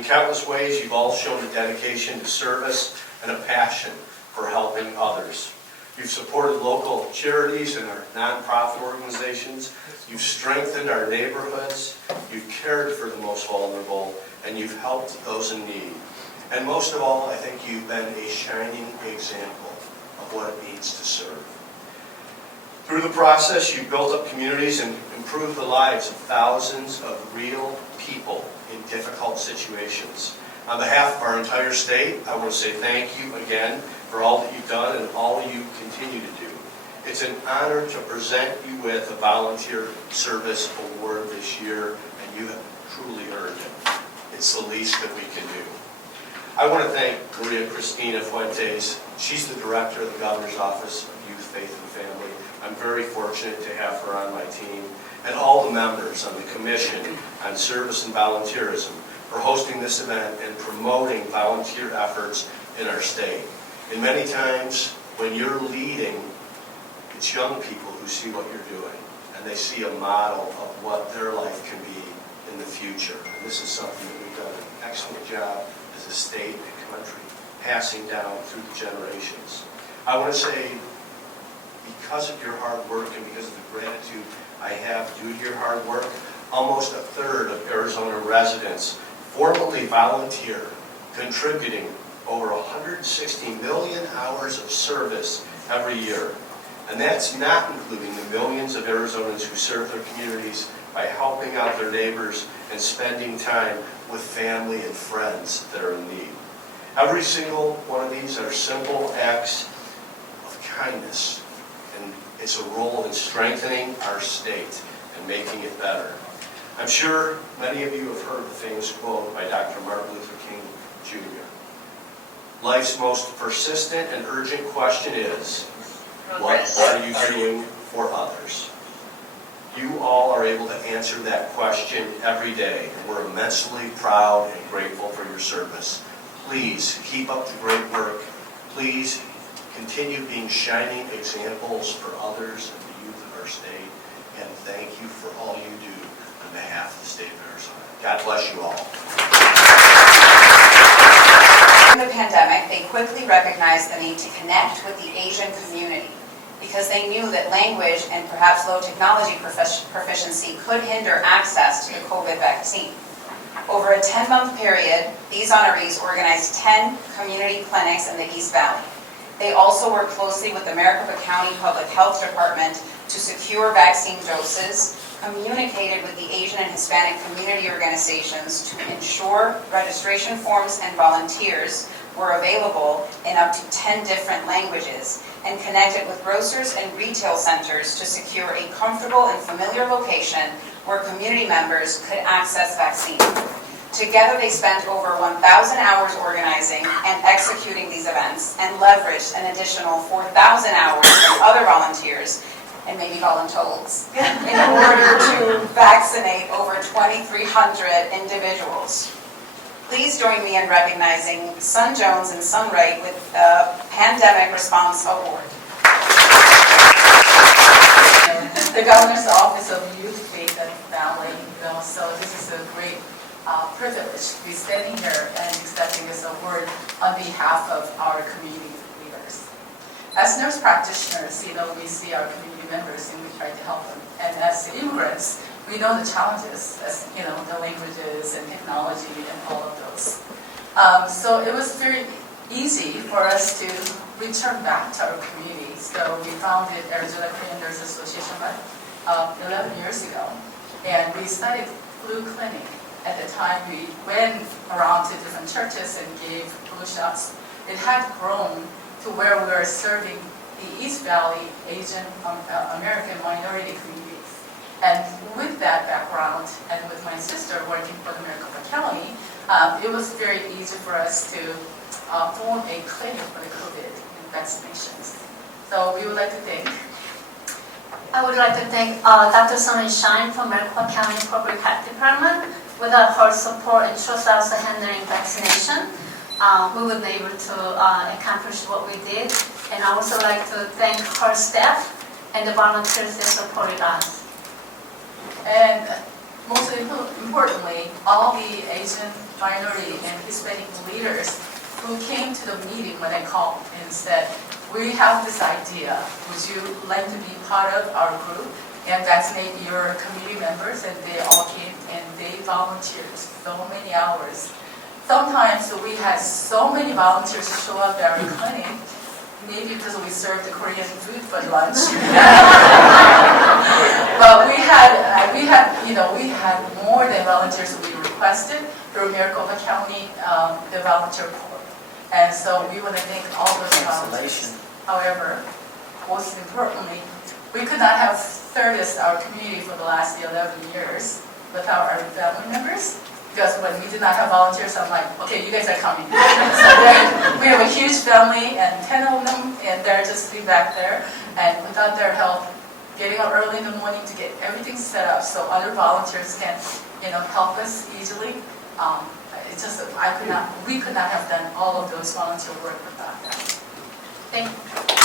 In countless ways, you've all shown a dedication to service and a passion for helping others. You've supported local charities and our nonprofit organizations. You've strengthened our neighborhoods. You've cared for the most vulnerable, and you've helped those in need. And most of all, I think you've been a shining example of what it means to serve. Through the process, you've built up communities and improved the lives of thousands of real people in difficult situations. On behalf of our entire state, I want to say thank you again for all that you've done and all you continue to do. It's an honor to present you with a Volunteer Service Award this year, and you have truly earned it. It's the least that we can do. I want to thank Maria Cristina Fuentes. She's the Director of the Governor's Office of Youth, Faith, and Family. I'm very fortunate to have her on my team, and all the members on the Commission on Service and Volunteerism for hosting this event and promoting volunteer efforts in our state. And many times when you're leading, it's young people who see what you're doing, and they see a model of what their life can be in the future. And this is something that we've done an excellent job as a state and country, passing down through the generations. I want to say, because of your hard work and because of the gratitude I have due to your hard work, almost a third of Arizona residents formally volunteer, contributing over 160 million hours of service every year. And that's not including the millions of Arizonans who serve their communities by helping out their neighbors and spending time with family and friends that are in need. Every single one of these are simple acts of kindness, and it's a role in strengthening our state and making it better. I'm sure many of you have heard the famous quote by Dr. Martin Luther King Jr. Life's most persistent and urgent question is, what are you doing for others? You all are able to answer that question every day, and we're immensely proud and grateful for your service. Please keep up the great work. Please continue being shining examples for others and the youth of our state. And thank you for all you do on behalf of the state of Arizona. God bless you all. During the pandemic, they quickly recognized the need to connect with the Asian community because they knew that language and perhaps low technology proficiency could hinder access to the COVID vaccine. Over a 10-month period, these honorees organized 10 community clinics in the East Valley. They also worked closely with the Maricopa County Public Health Department to secure vaccine doses, communicated with the Asian and Hispanic community organizations to ensure registration forms and volunteers were available in up to 10 different languages, and connected with grocers and retail centers to secure a comfortable and familiar location where community members could access vaccine. Together, they spent over 1,000 hours organizing and executing these events and leveraged an additional 4,000 hours from other volunteers and maybe voluntold in order to vaccinate over 2,300 individuals. Please join me in recognizing Sun Jones and Sun Wright with the Pandemic Response Award. The Governor's Office of Youth, Faith, and Family, so this is a great privilege to be standing here and accepting this award on behalf of our community leaders. As nurse practitioners, we see our community members and we try to help them. And as immigrants, we know the challenges, as the languages and technology and all of those. So it was very easy for us to return back to our community. So we founded Arizona Korean Nurse Association 11 years ago, and we started flu clinic. At the time, we went around to different churches and gave flu shots. It had grown to where we were serving the East Valley Asian American minority communities. And with that background, and with my sister working for the Maricopa County, it was very easy for us to form a clinic for the COVID vaccinations. So we would like to thank. I would like to thank Dr. Sunshine from Maricopa County Public Health Department. Without her support and trust us handling vaccination, we would be able to accomplish what we did. And I also like to thank her staff and the volunteers that supported us. And most importantly, all the Asian minority and Hispanic leaders who came to the meeting when I called and said, we have this idea, would you like to be part of our group and vaccinate your community members? And they all came and they volunteered so many hours. Sometimes we had so many volunteers show up at our clinic, maybe because we served the Korean food for lunch. But we had more than volunteers we requested through Maricopa County, the volunteer corps. And so we want to thank all those volunteers. However, most importantly, we could not have serviced our community for the last 11 years without our family members. Because when we did not have volunteers, I'm like, okay, you guys are coming. So we have a huge family and 10 of them, and they're just sitting back there. And without their help, getting up early in the morning to get everything set up so other volunteers can, help us easily. It's just we could not have done all of those volunteer work without them. Thank you.